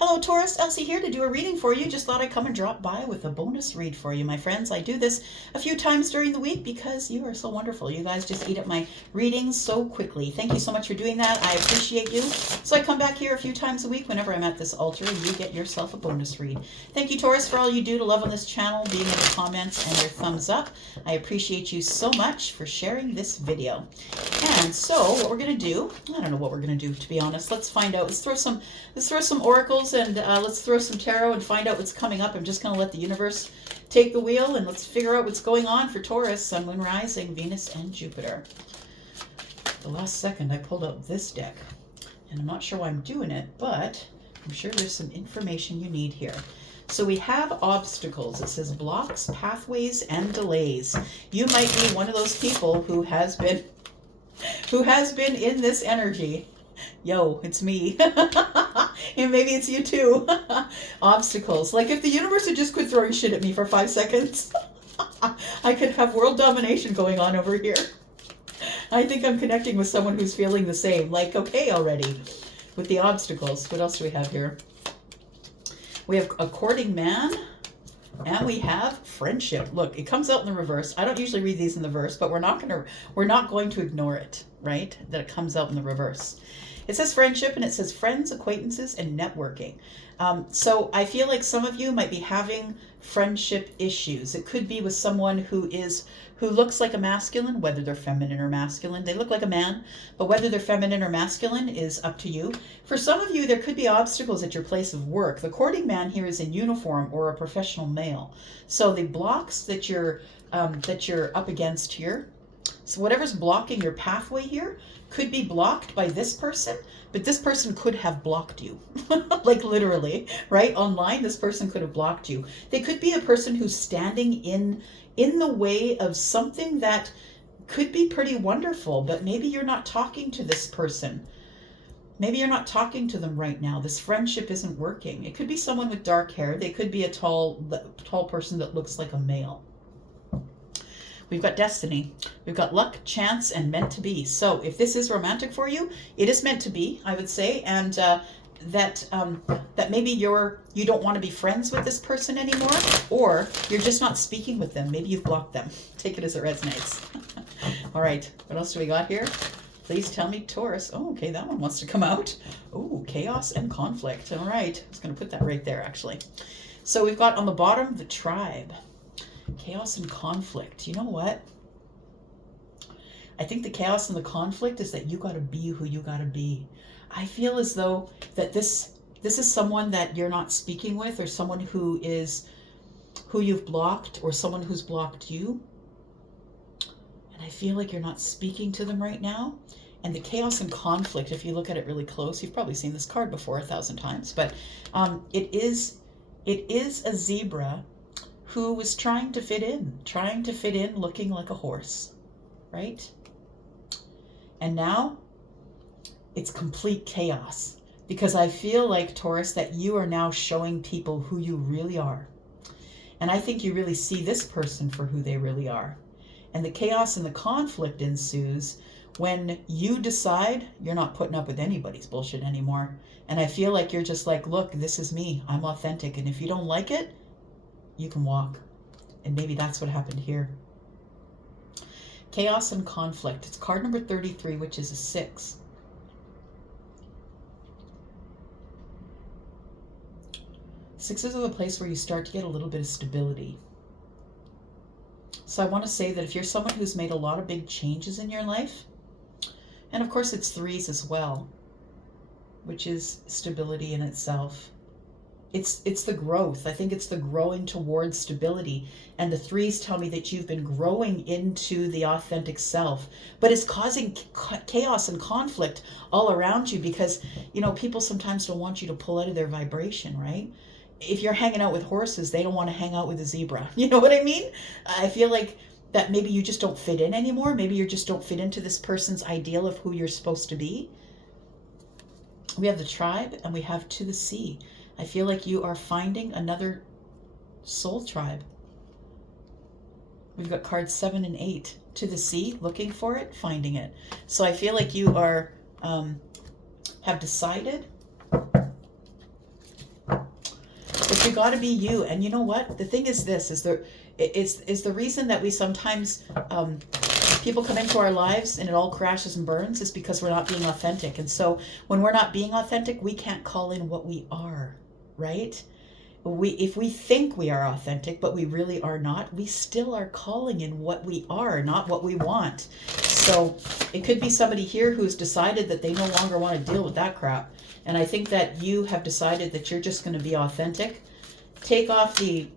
Hello Taurus, Elsie here to do a reading for you. Just thought I'd come and drop by with a bonus read for you, my friends. I do this a few times during the week because you are so wonderful. You guys just eat up my readings so quickly. Thank you so much for doing that. I appreciate you. So I come back here a few times a week whenever I'm at this altar and you get yourself a bonus read. Thank you Taurus for all you do to love on this channel, being in the comments and your thumbs up. I appreciate you so much for sharing this video. And so what we're going to do, I don't know what we're going to do, to be honest. Let's find out. Let's throw some oracles and let's throw some tarot and find out what's coming up. I'm just going to let the universe take the wheel and let's figure out what's going on for Taurus, Sun, Moon, Rising, Venus, and Jupiter. The last second I pulled out this deck and I'm not sure why I'm doing it, but I'm sure there's some information you need here. So we have obstacles. It says blocks, pathways, and delays. You might be one of those people who has been in this energy. Yo, it's me. And maybe it's you too. Obstacles. Like if the universe had just quit throwing shit at me for 5 seconds, I could have world domination going on over here. I think I'm connecting with someone who's feeling the same. Like, okay already. With the obstacles. What else do we have here? We have a courting man. And we have friendship. Look, it comes out in the reverse. I don't usually read these in the verse, but we're not going to ignore it, right? That it comes out in the reverse. It says friendship and it says friends, acquaintances, and networking. So I feel like some of you might be having friendship issues. It could be with someone who looks like a masculine, whether they're feminine or masculine. They look like a man, but whether they're feminine or masculine is up to you. For some of you, there could be obstacles at your place of work. The courting man here is in uniform or a professional male. So the blocks that you're up against here, so whatever's blocking your pathway here could be blocked by this person, but this person could have blocked you. Like literally, right? Online, this person could have blocked you. They could be a person who's standing in the way of something that could be pretty wonderful, but maybe you're not talking to this person. Maybe you're not talking to them right now. This friendship isn't working. It could be someone with dark hair. They could be a tall person that looks like a male. We've got destiny. We've got luck, chance, and meant to be. So if this is romantic for you, it is meant to be, I would say, and that maybe you don't want to be friends with this person anymore, or you're just not speaking with them. Maybe you've blocked them. Take it as it resonates. All right, what else do we got here? Please tell me, Taurus. Oh, okay, that one wants to come out. Oh, chaos and conflict. All right, I was going to put that right there, actually. So we've got on the bottom the tribe. Chaos and conflict. You know what? I think the chaos and the conflict is that you got to be who you got to be. I feel as though that this is someone that you're not speaking with, or someone who you've blocked, or someone who's blocked you. And I feel like you're not speaking to them right now. And the chaos and conflict, if you look at it really close, you've probably seen this card before 1,000 times, but it is a zebra who was trying to fit in looking like a horse, right? And now it's complete chaos, because I feel like, Taurus, that you are now showing people who you really are. And I think you really see this person for who they really are. And the chaos and the conflict ensues when you decide you're not putting up with anybody's bullshit anymore. And I feel like you're just like, look, this is me. I'm authentic. And if you don't like it, you can walk. And maybe that's what happened here. Chaos and conflict. It's card number 33, which is a 6. Sixes are the place where you start to get a little bit of stability. So I want to say that if you're someone who's made a lot of big changes in your life, and of course it's 3s as well, which is stability in itself. It's the growth. I think it's the growing towards stability. And the 3s tell me that you've been growing into the authentic self. But it's causing chaos and conflict all around you because, you know, people sometimes don't want you to pull out of their vibration, right? If you're hanging out with horses, they don't want to hang out with a zebra. You know what I mean? I feel like that maybe you just don't fit in anymore. Maybe you just don't fit into this person's ideal of who you're supposed to be. We have the tribe and we have to the sea. I feel like you are finding another soul tribe. We've got cards 7 and 8. To the sea, looking for it, finding it. So I feel like you are have decided You got to be you. And you know what? The thing is this, is the reason that we sometimes, people come into our lives and it all crashes and burns is because we're not being authentic. And so when we're not being authentic, we can't call in what we are, right? If we think we are authentic, but we really are not, we still are calling in what we are, not what we want. So it could be somebody here who's decided that they no longer want to deal with that crap. And I think that you have decided that you're just going to be authentic. Take off the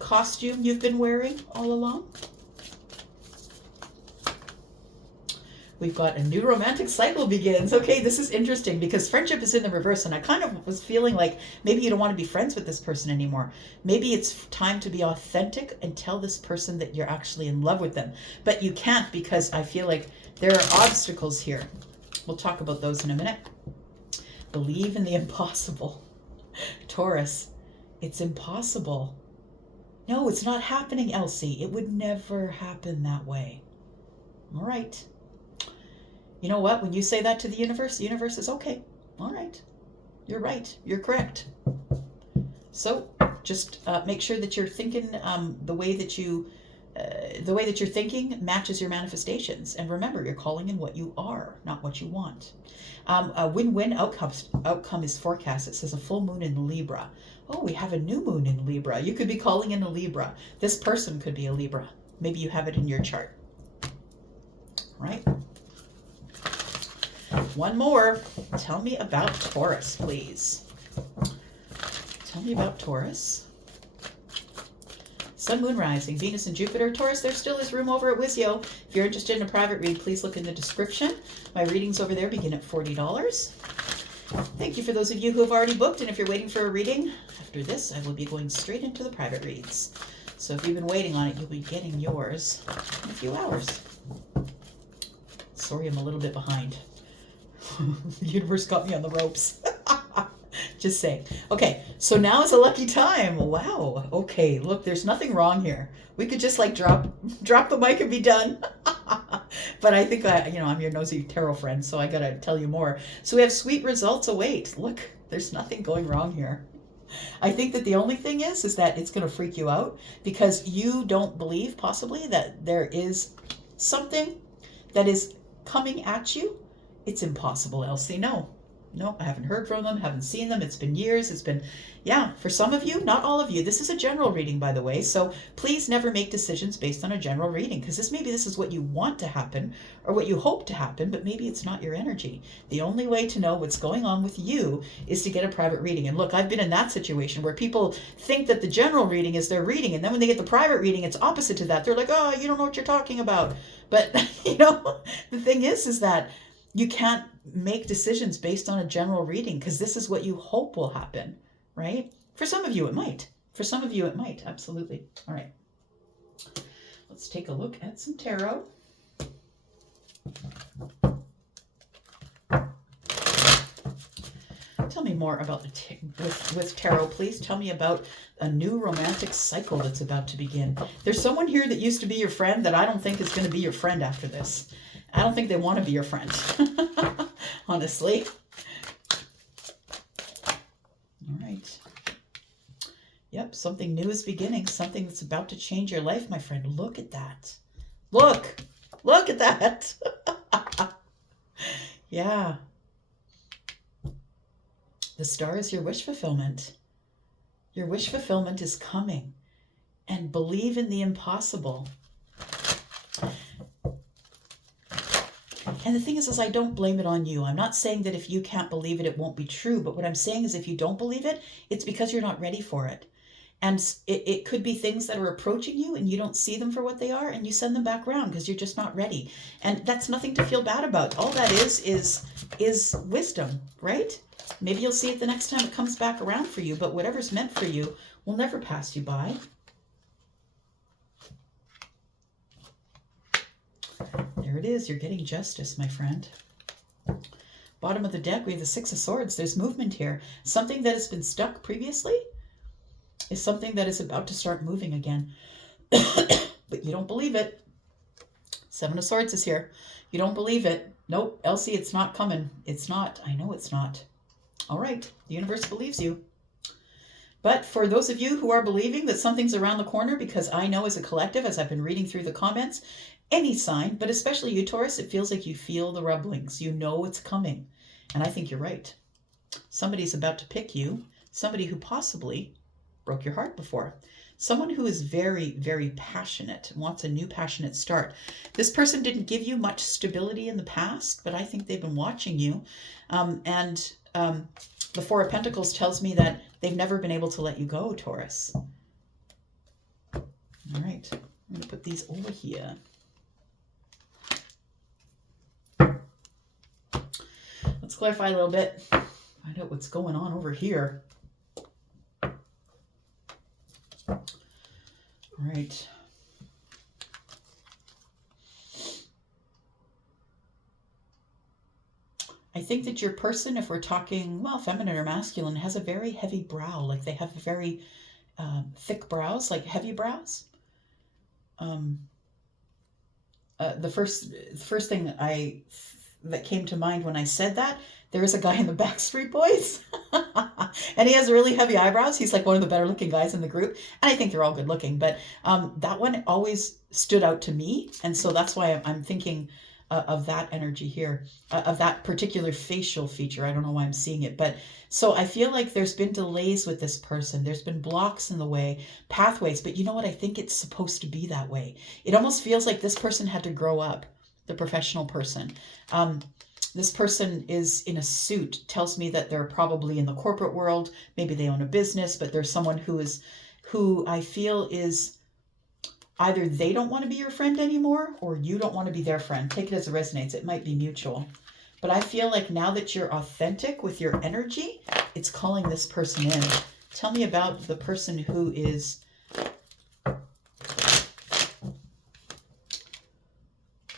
costume you've been wearing all along. We've got a new romantic cycle begins. Okay, this is interesting because friendship is in the reverse, and I kind of was feeling like maybe you don't want to be friends with this person anymore. Maybe it's time to be authentic and tell this person that you're actually in love with them. But you can't because I feel like there are obstacles here. We'll talk about those in a minute. Believe in the impossible. Taurus, it's impossible. No, it's not happening, Elsie. It would never happen that way. All right. You know what? When you say that to the universe is okay. All right. You're right. You're correct. So just make sure that you're thinking the way that you're thinking matches your manifestations. And remember, you're calling in what you are, not what you want. A win-win outcome is forecast. It says a full moon in Libra. Oh, we have a new moon in Libra. You could be calling in a Libra. This person could be a Libra. Maybe you have it in your chart. Right? One more. Tell me about Taurus, please. Tell me about Taurus. Sun, Moon, Rising, Venus, and Jupiter. Taurus, there still is room over at Wizio. If you're interested in a private read, please look in the description. My readings over there begin at $40. Thank you for those of you who have already booked, and if you're waiting for a reading, after this, I will be going straight into the private reads. So if you've been waiting on it, you'll be getting yours in a few hours. Sorry, I'm a little bit behind. The universe got me on the ropes. Just saying. Okay, so now is a lucky time. Wow. Okay, look, there's nothing wrong here. We could just like drop the mic and be done. But I think I'm your nosy tarot friend, so I gotta tell you more. So we have sweet results await. Look, there's nothing going wrong here. I think that the only thing is that it's going to freak you out because you don't believe possibly that there is something that is coming at you. It's impossible, Elsie. No, I haven't heard from them, haven't seen them. It's been years. It's been, for some of you, not all of you. This is a general reading, by the way. So please never make decisions based on a general reading because maybe this is what you want to happen or what you hope to happen, but maybe it's not your energy. The only way to know what's going on with you is to get a private reading. And look, I've been in that situation where people think that the general reading is their reading. And then when they get the private reading, it's opposite to that. They're like, oh, you don't know what you're talking about. But, the thing is that you can't make decisions based on a general reading because this is what you hope will happen, right? For some of you, it might. For some of you, it might. Absolutely. All right. Let's take a look at some tarot. Tell me more about with tarot, please. Tell me about a new romantic cycle that's about to begin. There's someone here that used to be your friend that I don't think is going to be your friend after this. I don't think they want to be your friend, honestly. All right. Yep, something new is beginning. Something that's about to change your life, my friend. Look at that. Look at that. Yeah. The star is your wish fulfillment. Your wish fulfillment is coming. And believe in the impossible. And the thing is I don't blame it on you. I'm not saying that if you can't believe it, it won't be true. But what I'm saying is if you don't believe it, it's because you're not ready for it. And it could be things that are approaching you and you don't see them for what they are and you send them back around because you're just not ready. And that's nothing to feel bad about. All that is wisdom, right? Maybe you'll see it the next time it comes back around for you, but whatever's meant for you will never pass you by. There it is. You're getting justice, my friend. Bottom of the deck, we have the Six of Swords. There's movement here. Something that has been stuck previously is something that is about to start moving again. But you don't believe it. Seven of Swords is here. You don't believe it. Nope, Elsie, it's not coming. It's not. I know it's not. All right. The universe believes you. But for those of you who are believing that something's around the corner, because I know as a collective, as I've been reading through the comments, any sign, but especially you, Taurus, it feels like you feel the rumblings. You know it's coming. And I think you're right. Somebody's about to pick you. Somebody who possibly broke your heart before. Someone who is very, very passionate, wants a new passionate start. This person didn't give you much stability in the past, but I think they've been watching you. The Four of Pentacles tells me that they've never been able to let you go, Taurus. All right, I'm going to put these over here. Let's clarify a little bit. Find out what's going on over here. All right. I think that your person, if we're talking, well, feminine or masculine, has a very heavy brow. Like they have very thick brows, like heavy brows. The first thing that came to mind when I said that, there is a guy in the Backstreet Boys, and he has really heavy eyebrows. He's like one of the better looking guys in the group, and I think they're all good looking, but that one always stood out to me, and so that's why I'm thinking of that energy here, of that particular facial feature. I don't know why I'm seeing it, but so I feel like there's been delays with this person. There's been blocks in the way, pathways, but you know what? I think it's supposed to be that way. It almost feels like this person had to grow up, the professional person. This person is in a suit, tells me that they're probably in the corporate world. Maybe they own a business, but there's someone who I feel is either they don't want to be your friend anymore or you don't want to be their friend. Take it as it resonates. It might be mutual. But I feel like now that you're authentic with your energy, it's calling this person in. Tell me about the person who is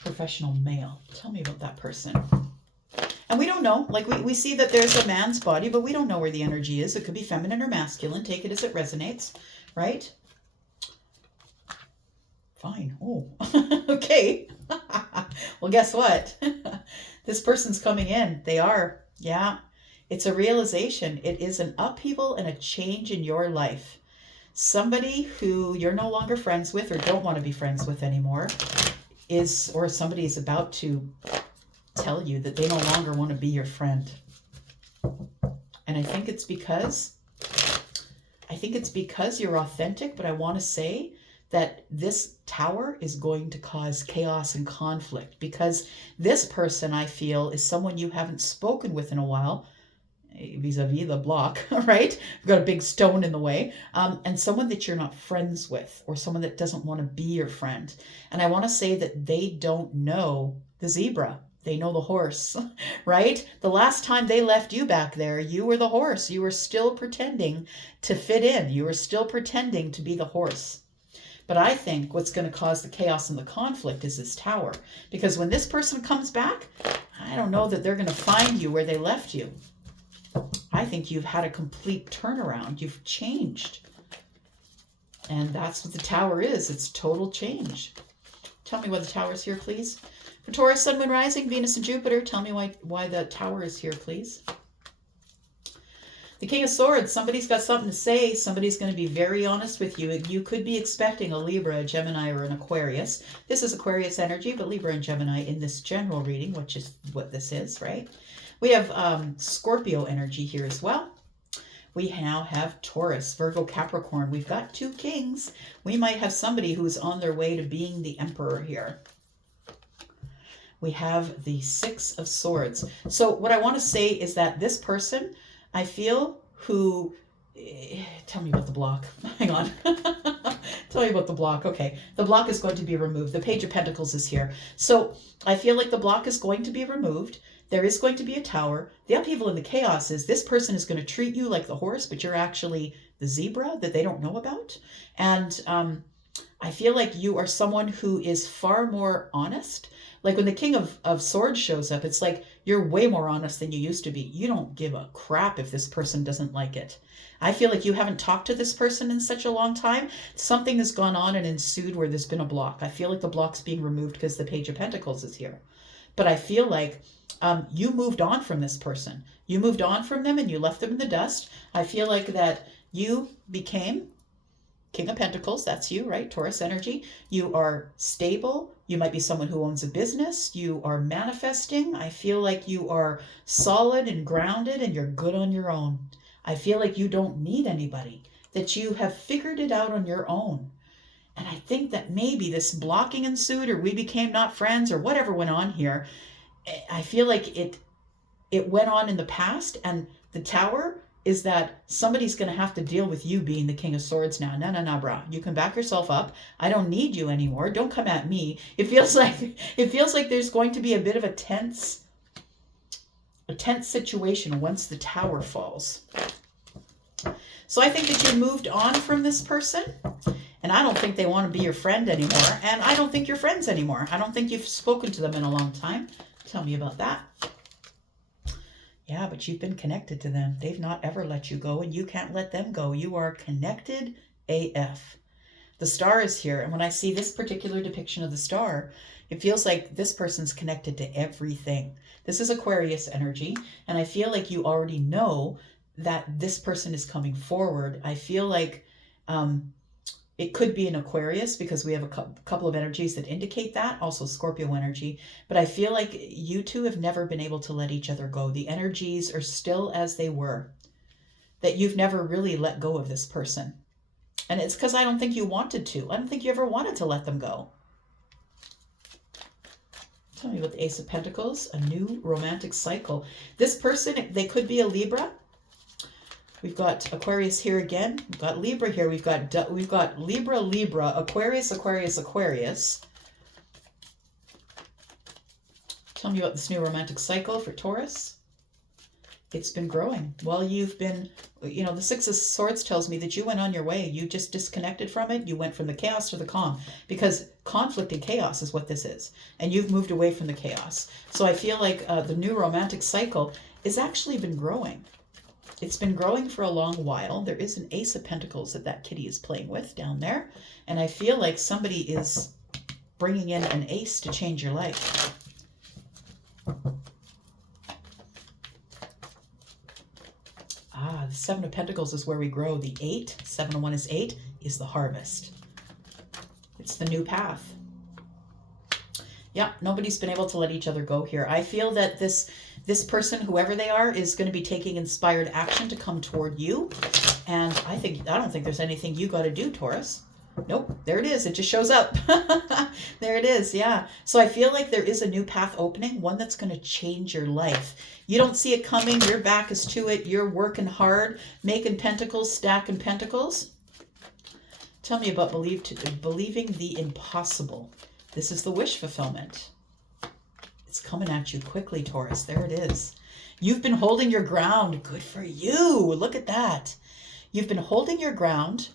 professional male. Tell me about that person. And we don't know. Like we see that there's a man's body, but we don't know where the energy is. It could be feminine or masculine. Take it as it resonates, right? Fine. Oh, okay. Well, guess what? This person's coming in. They are. Yeah. It's a realization. It is an upheaval and a change in your life. Somebody who you're no longer friends with or don't want to be friends with anymore is, or somebody is about to tell you that they no longer want to be your friend. And I think it's because you're authentic, but I want to say that this tower is going to cause chaos and conflict because this person, I feel, is someone you haven't spoken with in a while, vis-a-vis the block, right? You've got a big stone in the way, and someone that you're not friends with or someone that doesn't want to be your friend. And I want to say that they don't know the zebra. They know the horse, right? The last time they left you back there, you were the horse. You were still pretending to fit in. You were still pretending to be the horse. But I think what's going to cause the chaos and the conflict is this tower. Because when this person comes back, I don't know that they're going to find you where they left you. I think you've had a complete turnaround. You've changed. And that's what the tower is. It's total change. Tell me why the tower is here, please. For Taurus, Sun, Moon, Rising, Venus, and Jupiter, tell me why the tower is here, please. The King of Swords, somebody's got something to say. Somebody's going to be very honest with you. You could be expecting a Libra, a Gemini, or an Aquarius. This is Aquarius energy, but Libra and Gemini in this general reading, which is what this is, right? We have Scorpio energy here as well. We now have Taurus, Virgo, Capricorn. We've got two kings. We might have somebody who's on their way to being the emperor here. We have the Six of Swords. So what I want to say is that this person, I feel, who, tell me about the block. Hang on. Tell me about the block. Okay. The block is going to be removed. The Page of Pentacles is here. So I feel like the block is going to be removed. There is going to be a tower. The upheaval and the chaos is this person is going to treat you like the horse, but you're actually the zebra that they don't know about. And I feel like you are someone who is far more honest. Like when the King of Swords shows up, it's like you're way more honest than you used to be. You don't give a crap if this person doesn't like it. I feel like you haven't talked to this person in such a long time. Something has gone on and ensued where there's been a block. I feel like the block's being removed because the Page of Pentacles is here. But I feel like You moved on from this person. You moved on from them and you left them in the dust. I feel like that you became King of Pentacles. That's you, right? Taurus energy. You are stable. You might be someone who owns a business. You are manifesting. I feel like you are solid and grounded and you're good on your own. I feel like you don't need anybody, that you have figured it out on your own. And I think that maybe this blocking ensued, or we became not friends, or whatever went on here. I feel like it went on in the past, and the Tower is that somebody's going to have to deal with you being the King of Swords now. No, brah. You can back yourself up. I don't need you anymore. Don't come at me. It feels like there's going to be a bit of a tense situation once the Tower falls. So I think that you moved on from this person, and I don't think they want to be your friend anymore, and I don't think you're friends anymore. I don't think you've spoken to them in a long time. Tell me about that. Yeah, but you've been connected to them. They've not ever let you go, and you can't let them go. You are connected AF. The star is here, and when I see this particular depiction of the star, it feels like this person's connected to everything. This is Aquarius energy, and I feel like you already know that this person is coming forward. I feel like it could be an Aquarius because we have a couple of energies that indicate that, also Scorpio energy. But I feel like you two have never been able to let each other go. The energies are still as they were, that you've never really let go of this person. And it's because I don't think you wanted to. I don't think you ever wanted to let them go. Tell me about the Ace of Pentacles, a new romantic cycle. This person, they could be a Libra. We've got Aquarius here again. We've got Libra here. We've got Libra, Aquarius. Tell me about this new romantic cycle for Taurus. It's been growing. Well, you've been, the Six of Swords tells me that you went on your way. You just disconnected from it. You went from the chaos to the calm, because conflict and chaos is what this is. And you've moved away from the chaos. So I feel like the new romantic cycle has actually been growing. It's been growing for a long while. There is an Ace of Pentacles that kitty is playing with down there. And I feel like somebody is bringing in an ace to change your life. The Seven of Pentacles is where we grow. The 8, 7 and 1 is 8, is the harvest. It's the new path. Yeah, nobody's been able to let each other go here. I feel that this person, whoever they are, is going to be taking inspired action to come toward you. And I don't think there's anything you got to do, Taurus. Nope, there it is. It just shows up. There it is, yeah. So I feel like there is a new path opening, one that's going to change your life. You don't see it coming. Your back is to it. You're working hard, making pentacles, stacking pentacles. Tell me about believing the impossible. This is the wish fulfillment. It's coming at you quickly, Taurus. There it is. You've been holding your ground. Good for you. Look at that. You've been holding your ground.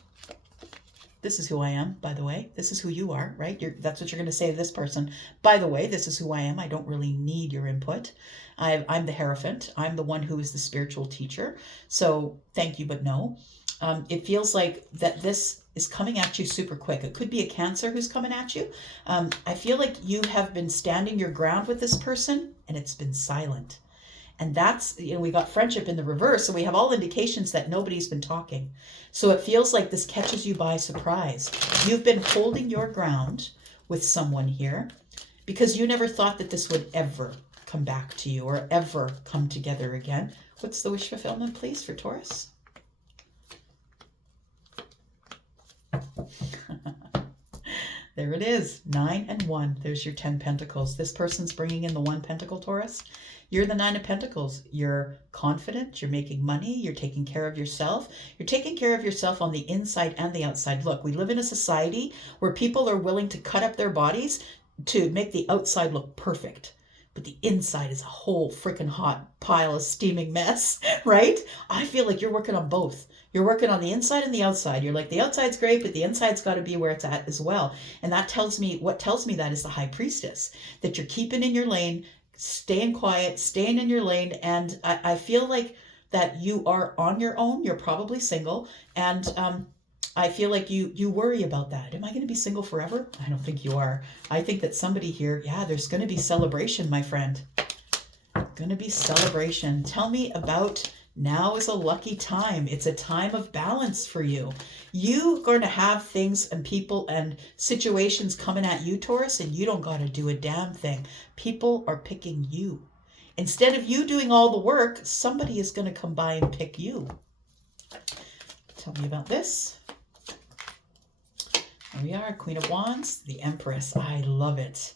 This is who I am, by the way. This is who you are, right? That's what you're going to say to this person. By the way, this is who I am. I don't really need your input. I'm the Hierophant. I'm the one who is the spiritual teacher. So thank you, but no. It feels like that this is coming at you super quick. It could be a Cancer who's coming at you. I feel like you have been standing your ground with this person and it's been silent. And that's, we got friendship in the reverse. So we have all indications that nobody's been talking. So it feels like this catches you by surprise. You've been holding your ground with someone here because you never thought that this would ever come back to you or ever come together again. What's the wish fulfillment, please, for Taurus? There it is, 9 and 1. There's your 10 pentacles. This person's bringing in the 1 pentacle, Taurus. You're the 9 of pentacles. You're confident. You're making money. You're taking care of yourself. You're taking care of yourself on the inside and the outside. Look, we live in a society where people are willing to cut up their bodies to make the outside look perfect. But the inside is a whole freaking hot pile of steaming mess, right? I feel like you're working on both. You're working on the inside and the outside. You're like, the outside's great, but the inside's got to be where it's at as well. And that tells me, what tells me that is the High Priestess, that you're keeping in your lane, staying quiet, staying in your lane. And I feel like that you are on your own. You're probably single. And I feel like you worry about that. Am I going to be single forever? I don't think you are. I think that somebody here, yeah, there's going to be celebration, my friend. Going to be celebration. Tell me about now is a lucky time. It's a time of balance for you. You're going to have things and people and situations coming at you, Taurus, and you don't got to do a damn thing. People are picking you. Instead of you doing all the work, somebody is going to come by and pick you. Tell me about this. Here we are, Queen of Wands, the Empress. I love it.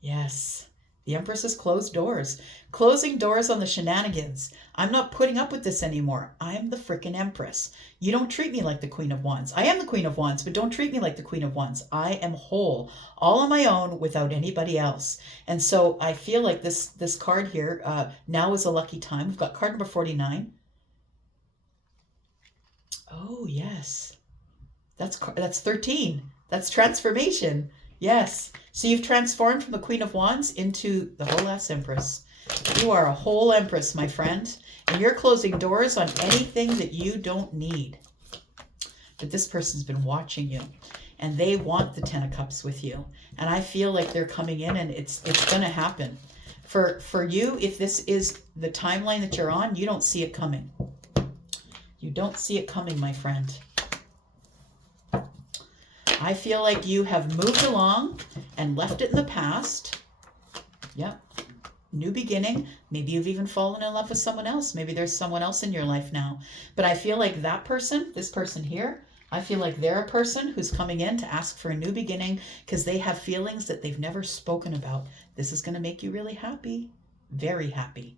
Yes. The Empress is closed doors. Closing doors on the shenanigans. I'm not putting up with this anymore. I am the frickin' Empress. You don't treat me like the Queen of Wands. I am the Queen of Wands, but don't treat me like the Queen of Wands. I am whole, all on my own, without anybody else. And so I feel like this card here, now is a lucky time. We've got card number 49. Oh, yes. That's 13. That's transformation. Yes. So you've transformed from the Queen of Wands into the whole ass Empress. You are a whole Empress, my friend. And you're closing doors on anything that you don't need. But this person's been watching you. And they want the 10 of Cups with you. And I feel like they're coming in and it's going to happen. For you, if this is the timeline that you're on, you don't see it coming. You don't see it coming, my friend. I feel like you have moved along and left it in the past. Yep. New beginning. Maybe you've even fallen in love with someone else. Maybe there's someone else in your life now. But I feel like that person, this person here, I feel like they're a person who's coming in to ask for a new beginning because they have feelings that they've never spoken about. This is going to make you really happy. Very happy.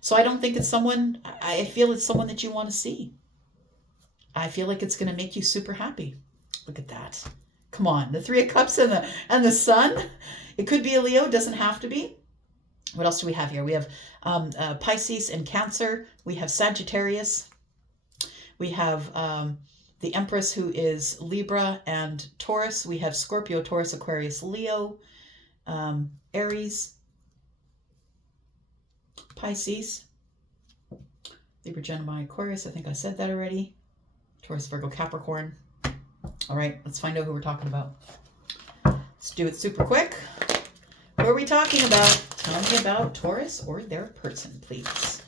So I don't think it's someone, I feel it's someone that you want to see. I feel like it's going to make you super happy. Look at that. Come on. The 3 of Cups and the Sun. It could be a Leo. Doesn't have to be. What else do we have here? We have Pisces and Cancer. We have Sagittarius. We have the Empress, who is Libra and Taurus. We have Scorpio, Taurus, Aquarius, Leo, Aries, Pisces, Libra, Gemini, Aquarius. I think I said that already. Taurus, Virgo, Capricorn. All right, let's find out who we're talking about. Let's do it super quick. Who are we talking about? Tell me about Taurus or their person, please.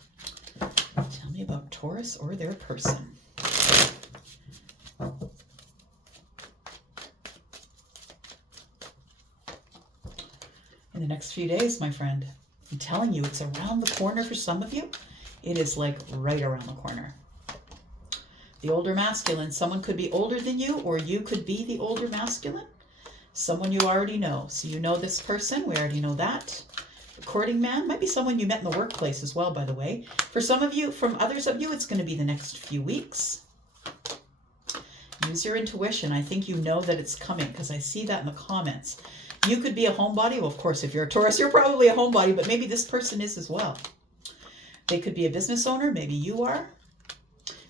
Tell me about Taurus or their person. In the next few days, my friend, I'm telling you, it's around the corner for some of you. It is like right around the corner. The older masculine, someone could be older than you, or you could be the older masculine. Someone you already know. So you know this person. We already know that. The courting man might be someone you met in the workplace as well, by the way. For some of you, from others of you, it's going to be the next few weeks. Use your intuition. I think you know that it's coming because I see that in the comments. You could be a homebody. Well, of course, if you're a Taurus, you're probably a homebody, but maybe this person is as well. They could be a business owner. Maybe you are.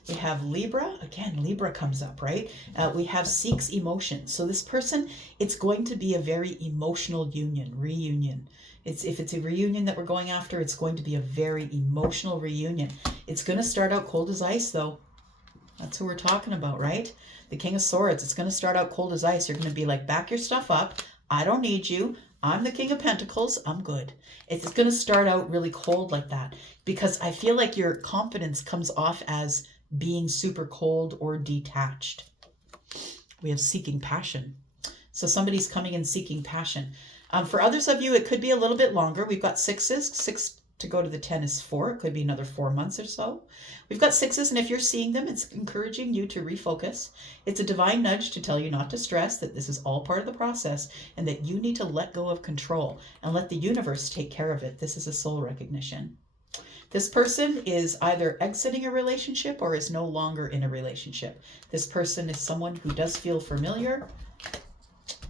We have Libra. Again, Libra comes up, right? We have seeks emotion. So this person, it's going to be a very emotional reunion. If it's a reunion that we're going after, it's going to be a very emotional reunion. It's going to start out cold as ice, though. That's who we're talking about, right? The King of Swords. It's going to start out cold as ice. You're going to be like, back your stuff up. I don't need you. I'm the King of Pentacles. I'm good. It's going to start out really cold like that because I feel like your confidence comes off as being super cold or detached. We have seeking passion. So somebody's coming in seeking passion. For others of you, it could be a little bit longer. We've got 6s. 6 to go to the 10 is 4. It could be another 4 months or so. We've got 6s, and if you're seeing them, it's encouraging you to refocus. It's a divine nudge to tell you not to stress, that this is all part of the process, and that you need to let go of control and let the universe take care of it. This is a soul recognition. This person is either exiting a relationship or is no longer in a relationship. This person is someone who does feel familiar.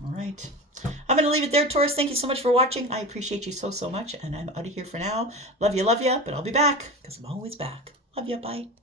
All right. I'm going to leave it there, Taurus. Thank you so much for watching. I appreciate you so, so much. And I'm out of here for now. Love you, but I'll be back because I'm always back. Love you. Bye.